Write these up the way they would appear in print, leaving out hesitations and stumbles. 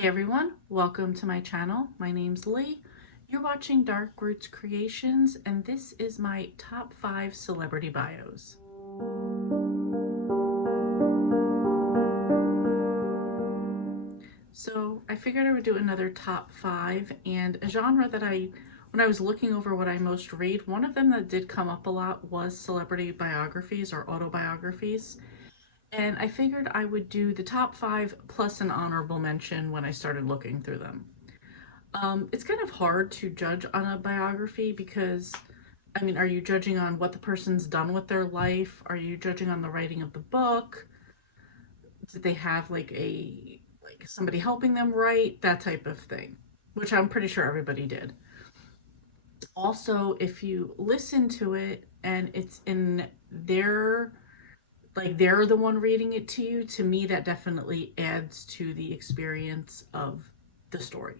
Hey everyone, welcome to my channel. My name's Lee. You're watching Dark Roots Creations, and this is my top 5 celebrity bios. So I figured I would do another top 5, and a genre that when I was looking over what I most read, one of them that did come up a lot was celebrity biographies or autobiographies. And I figured I would do the top 5 plus an honorable mention when I started looking through them. It's kind of hard to judge on a biography because, are you judging on what the person's done with their life? Are you judging on the writing of the book? Did they have like somebody helping them write? That type of thing, which I'm pretty sure everybody did. Also, if you listen to it and it's in their they're the one reading it to you, to me that definitely adds to the experience of the story.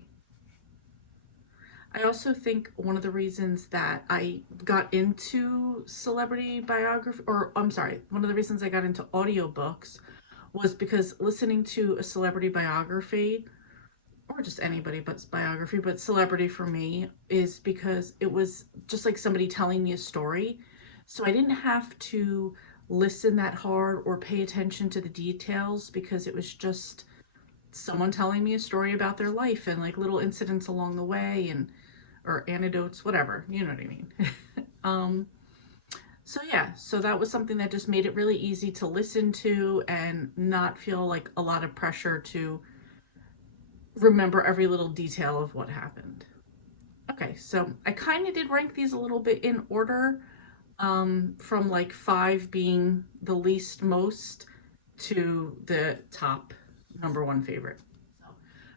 I also think one of the reasons that I got into celebrity biography, one of the reasons I got into audiobooks was because listening to a celebrity biography, or just anybody but's biography, but celebrity for me, is because it was just like somebody telling me a story. So I didn't have to listen that hard or pay attention to the details because it was just someone telling me a story about their life and like little incidents along the way or anecdotes, whatever, you know what I mean. So that was something that just made it really easy to listen to and not feel like a lot of pressure to remember every little detail of what happened. Okay, so I kind of did rank these a little bit in order, from like 5 being the least most to the top number 1 favorite. So,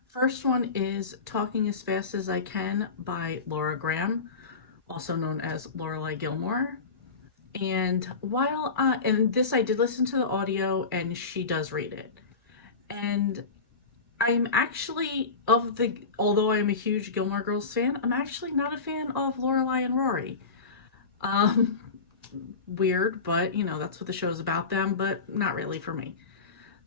first one is Talking as Fast as I Can by Laura Graham, also known as Lorelai Gilmore. And and this I did listen to the audio, and she does read it. And I'm actually although I'm a huge Gilmore Girls fan, I'm actually not a fan of Lorelai and Rory. Weird, but that's what the show's about them, but not really for me.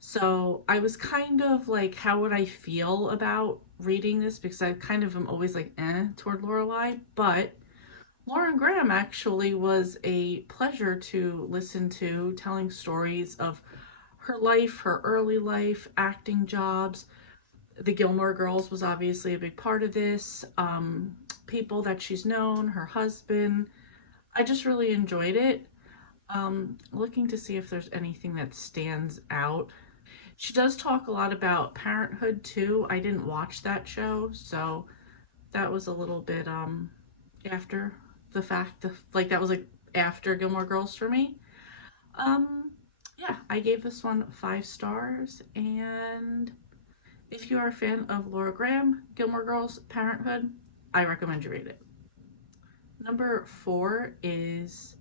So I was kind of like, how would I feel about reading this? Because I kind of am always like, toward Lorelai, but Lauren Graham actually was a pleasure to listen to, telling stories of her life, her early life, acting jobs. The Gilmore Girls was obviously a big part of this. People that she's known, her husband. I just really enjoyed it. Looking to see if there's anything that stands out. She does talk a lot about parenthood too. I didn't watch that show, so that was a little bit after the fact. That was like after Gilmore Girls for me. Yeah, I gave this one 5 stars, and if you are a fan of Laura Graham, Gilmore Girls, Parenthood, I recommend you read it. Number 4 is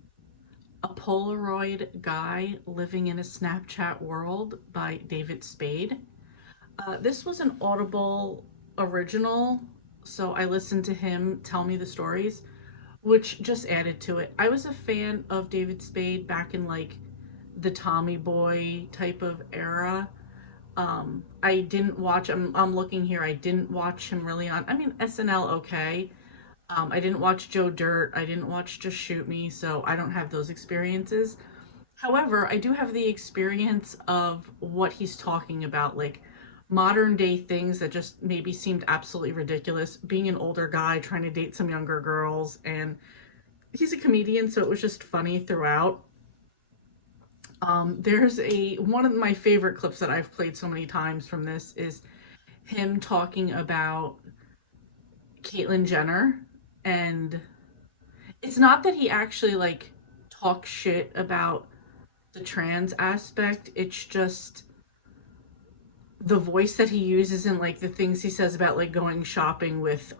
A Polaroid Guy Living in a Snapchat World by David Spade. This was an Audible original, so I listened to him tell me the stories, which just added to it. I was a fan of David Spade back in like the Tommy Boy type of era. I didn't watch, I'm looking here, I didn't watch him really on, SNL, okay. I didn't watch Joe Dirt, I didn't watch Just Shoot Me, so I don't have those experiences. However, I do have the experience of what he's talking about, like modern day things that just maybe seemed absolutely ridiculous. Being an older guy trying to date some younger girls, and he's a comedian, so it was just funny throughout. There's one of my favorite clips that I've played so many times from this is him talking about Caitlyn Jenner, and it's not that he actually like talks shit about the trans aspect, it's just the voice that he uses and like the things he says about like going shopping with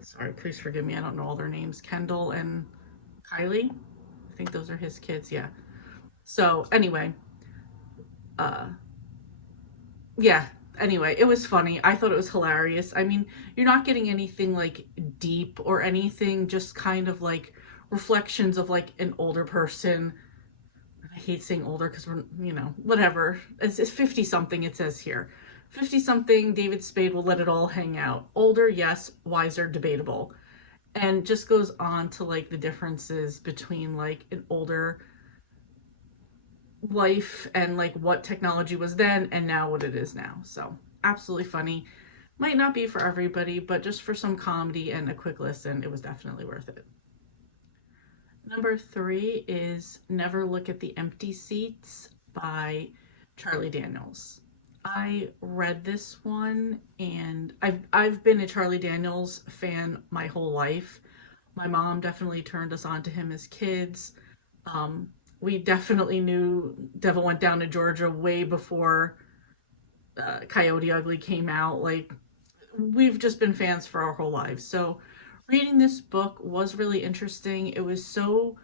sorry, please forgive me, I don't know all their names, Kendall and Kylie, I think those are his kids, yeah. So anyway, yeah, anyway, it was funny. I thought it was hilarious. You're not getting anything like deep or anything, just kind of like reflections of like an older person. I hate saying older because we're, whatever. It's 50 something, it says here. 50-something David Spade will let it all hang out. Older, yes. Wiser, debatable. And just goes on to like the differences between like an older life and like what technology was then and now what it is now. So absolutely funny. Might not be for everybody, but just for some comedy and a quick listen, it was definitely worth it. Number 3 is Never Look at the Empty Seats by Charlie Daniels. I read this one, and I've been a Charlie Daniels fan my whole life. My mom definitely turned us on to him as kids. Um, we definitely knew Devil Went Down to Georgia way before Coyote Ugly came out. Like, we've just been fans for our whole lives. So reading this book was really interesting. It was so,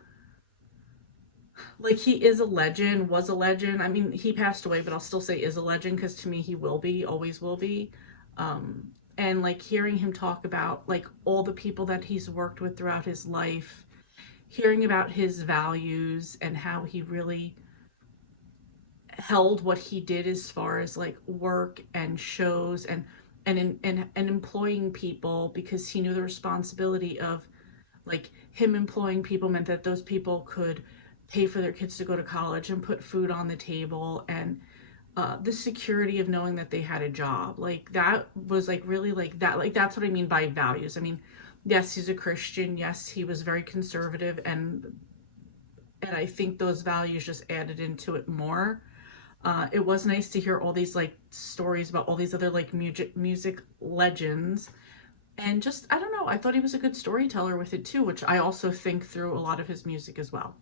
like, he is a legend, was a legend. I mean, he passed away, but I'll still say is a legend, because to me he will be, always will be. And like hearing him talk about like all the people that he's worked with throughout his life, hearing about his values and how he really held what he did as far as like work and shows and employing people, because he knew the responsibility of like him employing people meant that those people could pay for their kids to go to college and put food on the table, and the security of knowing that they had a job. Like that was like really like that, like that's what I mean by values. I mean, yes, he's a Christian, yes, he was very conservative, and I think those values just added into it more. It was nice to hear all these like stories about all these other like music legends, and just I don't know, I thought he was a good storyteller with it too, which I also think through a lot of his music as well.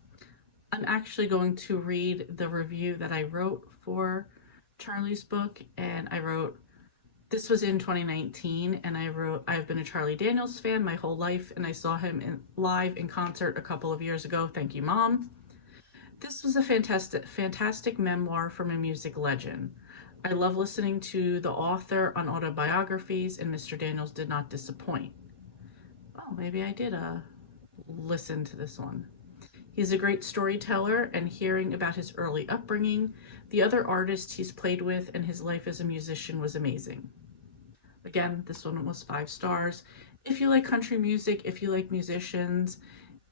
I'm actually going to read the review that I wrote for Charlie's book, and I wrote, this was in 2019, and I wrote, I've been a Charlie Daniels fan my whole life, and I saw him live in concert a couple of years ago. Thank you, Mom. This was a fantastic memoir from a music legend. I love listening to the author on autobiographies, and Mr. Daniels did not disappoint. Oh, maybe I did listen to this one. He's a great storyteller, and hearing about his early upbringing, the other artists he's played with, and his life as a musician was amazing. Again, this one was 5 stars. If you like country music, if you like musicians,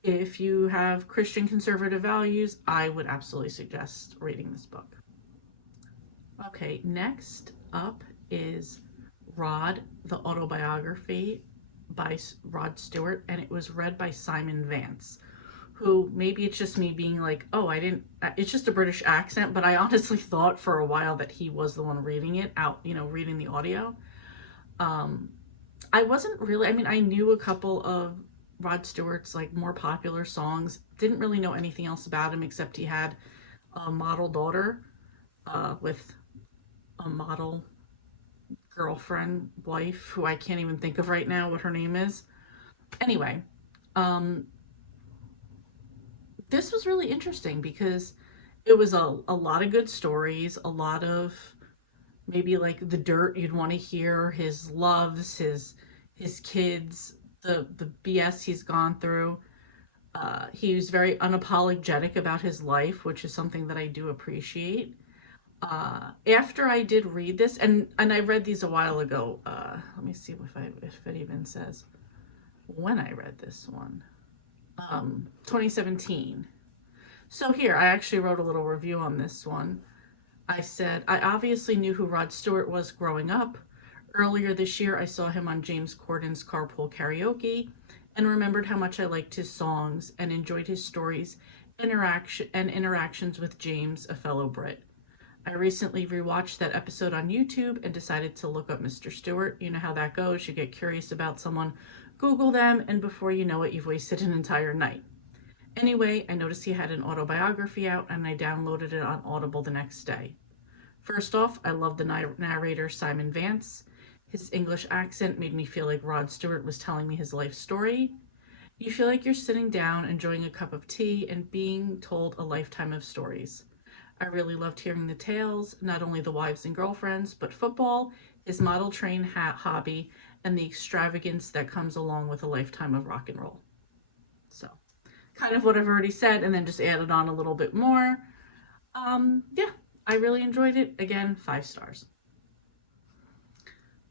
if you have Christian conservative values, I would absolutely suggest reading this book. Okay, next up is Rod, the autobiography by Rod Stewart, and it was read by Simon Vance, who, maybe it's just me being like, oh, it's just a British accent, but I honestly thought for a while that he was the one reading it out, reading the audio. I wasn't really, I mean, I knew a couple of Rod Stewart's like more popular songs, didn't really know anything else about him except he had a model daughter with a model girlfriend, wife, who I can't even think of right now what her name is. Anyway, this was really interesting because it was a lot of good stories, a lot of maybe like the dirt you'd want to hear, his loves, his kids, the BS he's gone through. He was very unapologetic about his life, which is something that I do appreciate. After I did read this, and I read these a while ago. Let me see if it even says when I read this one. 2017. So here, I actually wrote a little review on this one. I said, I obviously knew who Rod Stewart was growing up. Earlier this year, I saw him on James Corden's Carpool Karaoke and remembered how much I liked his songs and enjoyed his stories interactions with James, a fellow Brit. I recently rewatched that episode on YouTube and decided to look up Mr. Stewart. You know how that goes. You get curious about someone, Google them, and before you know it, you've wasted an entire night. Anyway, I noticed he had an autobiography out, and I downloaded it on Audible the next day. First off, I love the narrator, Simon Vance. His English accent made me feel like Rod Stewart was telling me his life story. You feel like you're sitting down, enjoying a cup of tea, and being told a lifetime of stories. I really loved hearing the tales, not only the wives and girlfriends, but football, his model train hobby, and the extravagance that comes along with a lifetime of rock and roll. So, kind of what I've already said, and then just added on a little bit more. Yeah, I really enjoyed it. Again, 5 stars.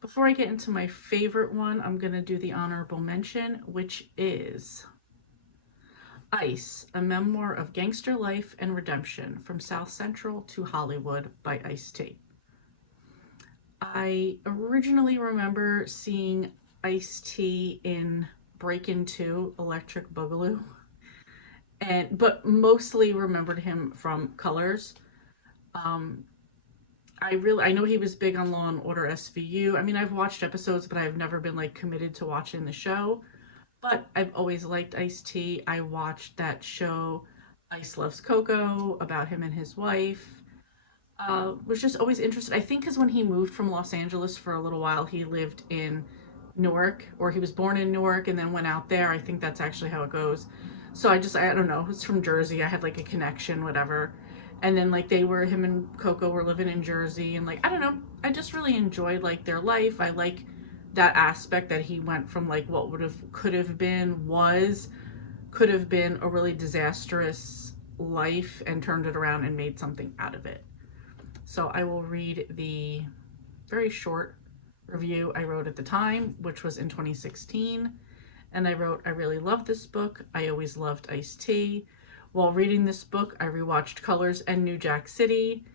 Before I get into my favorite one, I'm going to do the honorable mention, which is Ice, a memoir of gangster life and redemption from South Central to Hollywood by Ice-T. I originally remember seeing Ice-T in Breakin' 2 Electric Boogaloo, but mostly remembered him from Colors. Um, I know he was big on Law and Order SVU. I mean, I've watched episodes, but I've never been like committed to watching the show. But I've always liked Ice-T. I watched that show, Ice Loves Coco, about him and his wife. Was just always interested. I think because when he moved from Los Angeles for a little while, he lived in Newark, or he was born in Newark and then went out there. I think that's actually how it goes. So I don't know. It's from Jersey. I had like a connection, whatever. And then like him and Coco were living in Jersey, and like, I don't know. I just really enjoyed like their life. I like that aspect that he went from like what could have been a really disastrous life and turned it around and made something out of it. So I will read the very short review I wrote at the time, which was in 2016. And I wrote, I really love this book. I always loved Ice-T. While reading this book, I rewatched Colors and New Jack City.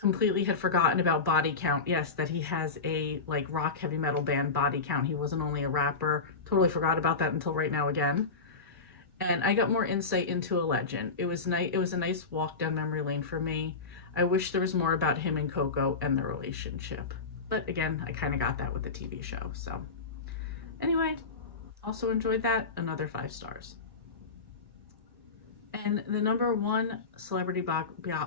Completely had forgotten about Body Count. Yes, that he has a like rock heavy metal band, Body Count. He wasn't only a rapper. Totally forgot about that until right now again. And I got more insight into a legend. It was a nice walk down memory lane for me. I wish there was more about him and Coco and their relationship. But again, I kind of got that with the TV show. So anyway, also enjoyed that. Another 5 stars. And the number one celebrity biography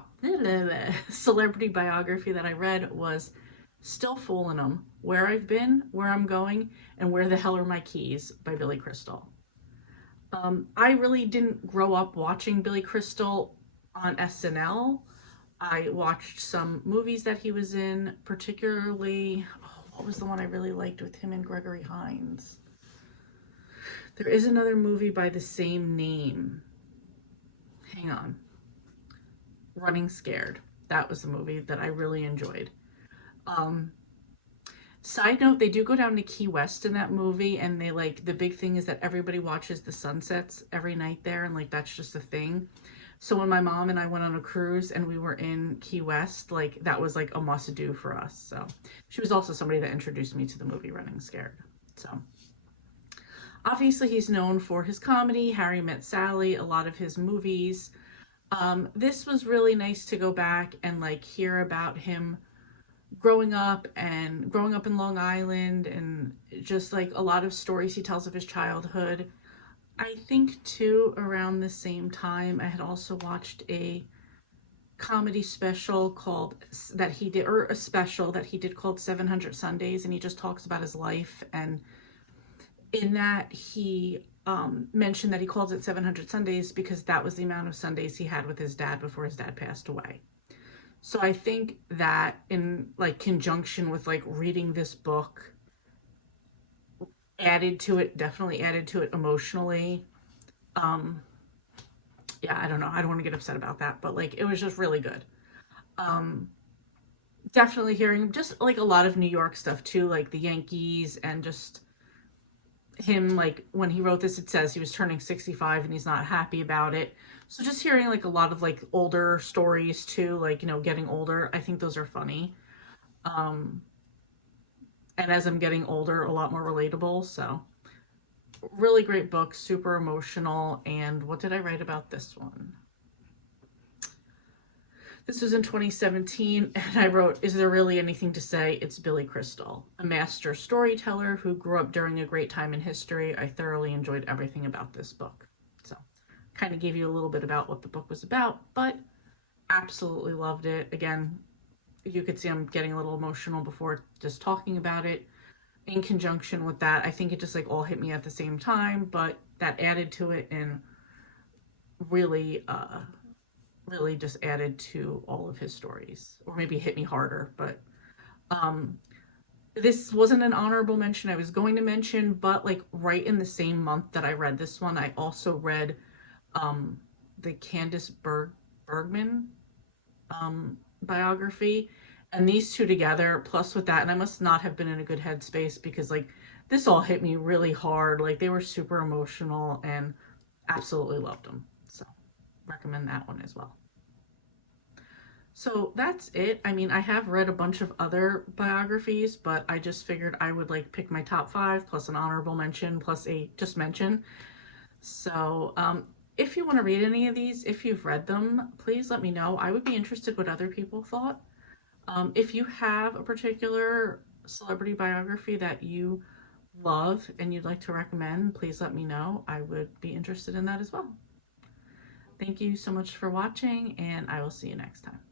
that I read was Still Fooling 'Em, Where I've Been, Where I'm Going, and Where the Hell Are My Keys by Billy Crystal. I really didn't grow up watching Billy Crystal on SNL. I watched some movies that he was in, particularly, what was the one I really liked with him and Gregory Hines? There is another movie by the same name. Hang on. Running Scared. That was the movie that I really enjoyed. Side note, they do go down to Key West in that movie, and they like, the big thing is that everybody watches the sunsets every night there, and like that's just a thing. So when my mom and I went on a cruise and we were in Key West, like that was like a must do for us. So she was also somebody that introduced me to the movie Running Scared. So obviously he's known for his comedy, Harry Met Sally, a lot of his movies. This was really nice to go back and like hear about him growing up in Long Island, and just like a lot of stories he tells of his childhood. I think too, around the same time, I had also watched a comedy special that he did called 700 Sundays, and he just talks about his life. And in that, he mentioned that he calls it 700 Sundays because that was the amount of Sundays he had with his dad before his dad passed away. So I think that in like conjunction with like reading this book, definitely added to it emotionally. Yeah, I don't know. I don't want to get upset about that, but like, it was just really good. Definitely hearing just like a lot of New York stuff too, like the Yankees, and just him, like when he wrote this, it says he was turning 65 and he's not happy about it. So just hearing like a lot of like older stories too, like, you know, getting older, I think those are funny. And as I'm getting older, a lot more relatable. So really great book, super emotional. And what did I write about this one? This was in 2017, and I wrote, is there really anything to say? It's Billy Crystal, a master storyteller who grew up during a great time in history. I thoroughly enjoyed everything about this book. So kind of gave you a little bit about what the book was about, but absolutely loved it. Again, you could see I'm getting a little emotional before just talking about it. In conjunction with that, I think it just like all hit me at the same time, but that added to it and really just added to all of his stories, or maybe hit me harder. But this wasn't an honorable mention I was going to mention, but like right in the same month that I read this one, I also read the Candice Bergman biography, And these two together, plus with that, and I must not have been in a good headspace because like this all hit me really hard. Like they were super emotional and absolutely loved them. So recommend that one as well. So that's it. I mean, I have read a bunch of other biographies, but I just figured I would like pick my top five plus an honorable mention plus a just mention. So, if you want to read any of these, if you've read them, please let me know. I would be interested what other people thought. If you have a particular celebrity biography that you love and you'd like to recommend, please let me know. I would be interested in that as well. Thank you so much for watching, and I will see you next time.